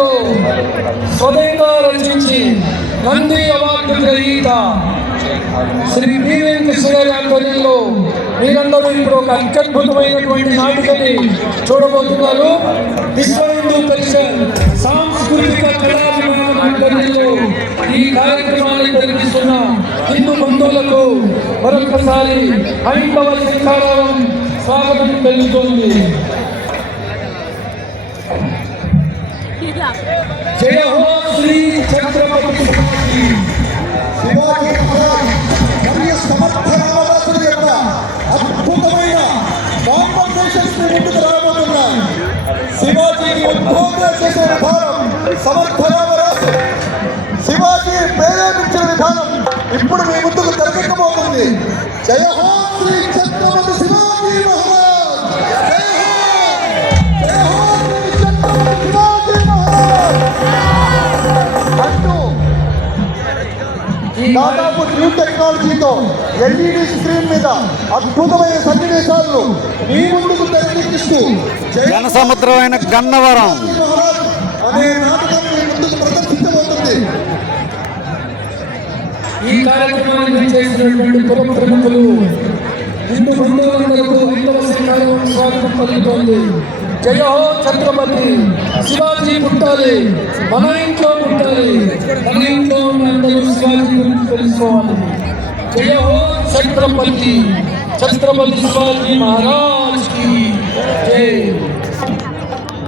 నాటకంలో స్వయంగా రచించి నంది అవార్డు గ్రహీత శ్రీ పి వెంకటేశ్వర గారి ఆధ్వర్యంలో మీరందరూ ఇప్పుడు ఒక అత్యద్భుతమైనటువంటి నాటికని చూడబోతున్నారు. విశ్వ హిందూ పరిషత్ సాంస్కృతిక కళా విభాగం ఆధ్వర్యంలో ఈ కార్యక్రమాన్ని జరిపిస్తున్న హిందూ బంధువులకు మరొకసారి హైందవ శంకరావం స్వాగతం తెలుపుతోంది. జయ హో శ్రీ ఛత్రపతి శివాజీ మరియు సమర్థ రామదాసుల యొక్క అద్భుతమైన కాంపన్సేషన్స్ ముందుకు రాబోతున్నాం. శివాజీకి ఉద్బోధన చేసే విధానం సమర్థ రామరాజు శివాజీ ప్రేరేపించిన విధానం ఇప్పుడు మీ ముందుకు తెరకెక్కబోతుంది. జయ హో శ్రీ ఛత్రపతి శివాజీ మహారాజ్, జయ హో శ్రీ ఛత్రపతి శివాజీ మహారాజ్ అంటూ దాదాపు న్యూ టెక్నాలజీతో ఎల్ఈడి స్క్రీన్ మీద అద్భుతమైన సన్నివేశాలను మీ ముందుకు తెరకెక్కిస్తూ జనసముద్రమైన గన్నవరం అనే నాటకం మీ ముందుకు ప్రదర్శించబోతుంది. ఈ కార్యక్రమాన్ని చేసినటువంటి కుల ప్రముఖులు హిందూ బంధువులందరికీ హైందవ సంఘం స్వాగతం పలుకుతోంది. జయ హో ఛత్రపతి శివాజీ పుట్టాలి, మన ఇంట్లో పుట్టాలి, మన ఇంట్లో ఉన్న అందరూ శివాజీ గురించి తెలుసుకోవాలి. జయ హో ఛత్రపతి ఛత్రపతి శివాజీ మహారాజ్ కి జై.